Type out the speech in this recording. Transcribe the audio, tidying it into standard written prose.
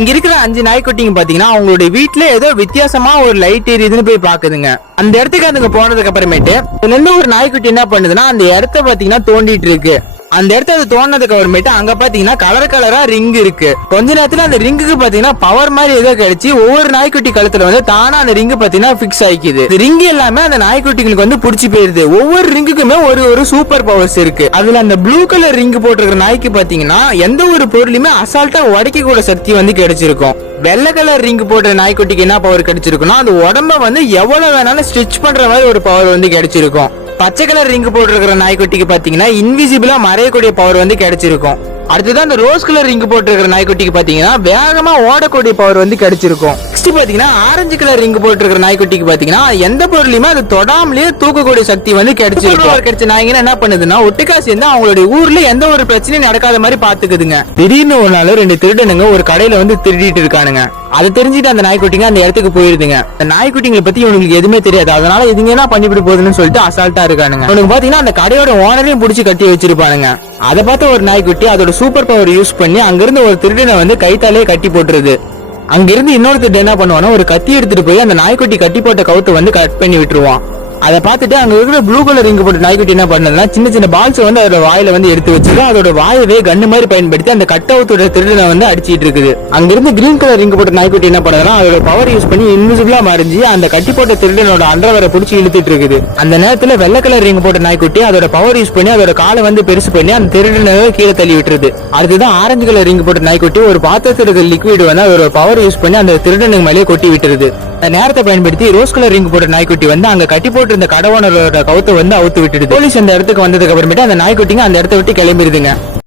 இங்க இருக்கிற 5 நாய்க்குட்டிங்க பாத்தீங்கன்னா அவங்களுடைய வீட்டுல ஏதோ வித்தியாசமா ஒரு லைட் எரியுதுன்னு போய் பாக்குதுங்க. அந்த இடத்துக்கு அதுங்க போனதுக்கு அப்புறமேட்டு இதுல இருந்து ஒரு நாய்க்குட்டி என்ன பண்ணுதுன்னா அந்த இடத்த பாத்தீங்கன்னா தோண்டிட்டு இருக்கு. அந்த இடத்த அது தோண்டினதுக்கு அப்புறமேட்டு அங்க பாத்தீங்கன்னா கலர் கலரா ரிங் இருக்கு. கொஞ்ச நேரத்துல அந்த ரிங்குக்கு பாத்தீங்கன்னா பவர் மாதிரி ஏதோ கிடைச்சி ஒவ்வொரு நாய்க்குட்டி கழுத்துல வந்து தானா அந்த ரிங்கு பாத்தீங்கன்னா பிக்ஸ் ஆயிக்குது. ரிங் எல்லாமே அந்த நாய்க்குட்டிகளுக்கு வந்து புடிச்சு போயிருது. ஒவ்வொரு ரிங்குக்குமே ஒரு சூப்பர் பவர்ஸ் இருக்கு. அதுல அந்த ப்ளூ கலர் ரிங் போட்டிருக்கிற நாய்க்கு பாத்தீங்கன்னா எந்த ஒரு பொருளுமே அசால்ட்டா உடைக்க கூட சக்தி வந்து கிடைச்சிருக்கும். வெள்ளை கலர் ரிங் போட்ட நாய்க்குட்டிக்கு என்ன பவர் கிடைச்சிருக்குன்னா அது உடம்ப வந்து எவ்வளவு வேணாலும் ஸ்ட்ரெச் பண்ற மாதிரி ஒரு பவர் வந்து கிடைச்சிருக்கும். பச்சை கலர் ரிங் போட்டிருக்கிற நாய்க்குட்டிக்கு பாத்தீங்கன்னா இன்விசிபிளா மறையக்கூடிய பவர் வந்து கிடைச்சிருக்கும். அடுத்ததான் அந்த ரோஸ் கலர் ரிங் போட்டிருக்கிற நாய்க்குட்டிக்கு பாத்தீங்கன்னா வேகமா ஓடக்கூடிய பவர் வந்து கிடைச்சிருக்கும். நெக்ஸ்ட் பாத்தீங்கன்னா ஆரஞ்சு கலர் ரிங் போட்டிருக்கிற நாய்க்குட்டிக்கு பாத்தீங்கன்னா எந்த பொருளையுமே அது தொடாமலேயே தூக்கக்கூடிய சக்தி வந்து கிடைச்சிருக்கும். கிடைச்ச நாய்ங்க என்ன பண்ணுதுன்னா ஒட்டுக்கா சேர்ந்து அவங்களுடைய ஊர்ல எந்த ஒரு பிரச்சனையும் நடக்காத மாதிரி பாத்துக்குதுங்க. திடீர்னு ஒரு நாள் 2 திருடனுங்க ஒரு கடையில வந்து திருடிட்டு இருக்கானுங்க. அதை தெரிஞ்சுட்டு அந்த நாய்க்குட்டிங்க அந்த இடத்துக்கு போயிருதுங்க. அந்த நாய்க்குட்டிங்களை பத்தி இவங்களுக்கு எதுவுமே தெரியாது. அதனால இதுங்க என்ன பண்ணிவிட்டு போகுதுன்னு சொல்லிட்டு அசால்ட்டா இருக்கானுங்க. இவனுக்கு பாத்தீங்கன்னா அந்த கடையோட ஓனரையும் பிடிச்சி கட்டி வச்சிருப்பானுங்க. அதை பார்த்த ஒரு நாய்க்குட்டி அதோட சூப்பர் பவர் யூஸ் பண்ணி அங்கிருந்து ஒரு திருடனை வந்து கைத்தாலே கட்டி போட்டுருது. அங்கிருந்து இன்னொரு திருடன் என்ன பண்ணுவானா ஒரு கத்தி எடுத்துட்டு போய் அந்த நாய்க்குட்டி கட்டி போட்ட கவுத்தை வந்து கட் பண்ணி விட்டுருவான். அதை பார்த்துட்டு அங்க இருக்கிற ப்ளூ கலர் ரிங் போட்ட நாய்க்குட்டி என்ன பண்ணதுன்னா சின்ன சின்ன பால்ஸ் வந்து அதோட வாயில வந்து எடுத்து வச்சுட்டு அதோட வாயவே கண்ணு மாதிரி பயன்படுத்தி அந்த கட் அவுத்தோட திருடனை வந்து அடிச்சிட்டு இருக்குது. அங்கிருந்து கிரீன் கலர் ரிங் போட்ட நாய்க்குட்டி என்ன பண்ணதுன்னா அதோட பவர் யூஸ் பண்ணி இன்விசிபிளா மறைஞ்சி அந்த கட்டி போட்ட திருடனோட அண்டர்வரை பிடிச்சி இழுத்துட்டு இருக்குது. அந்த நேரத்துல வெள்ளை கலர் ரிங் போட்ட நாய்க்குட்டி அதோட பவர் யூஸ் பண்ணி அதோட காலை வந்து பெருசு பண்ணி அந்த திருடனை கீழே தள்ளி விட்டுருது. அடுத்துதான் ஆரஞ்சு கலர் ரிங் போட்ட நாய்க்குட்டி ஒரு பாத்திரத்தில் இருக்கிற லிக்விட் வந்து அதோட பவர் யூஸ் பண்ணி அந்த திருடனுக்கு மேலே கொட்டி விட்டுருது. அந்த நேரத்தை பயன்படுத்தி ரோஸ் கலர் ரிங் போட்ட நாய்க்குட்டி வந்து அங்க கட்டி போட்டு இருந்த கடவோனரோட கவுத்தை வந்து அவுத்து விட்டுடுது. போலீஸ் அந்த இடத்துக்கு வந்ததுக்கு அப்புறமேட்டு அந்த நாய்க்குட்டிங்க அந்த இடத்த விட்டு கிளம்பிடுதுங்க.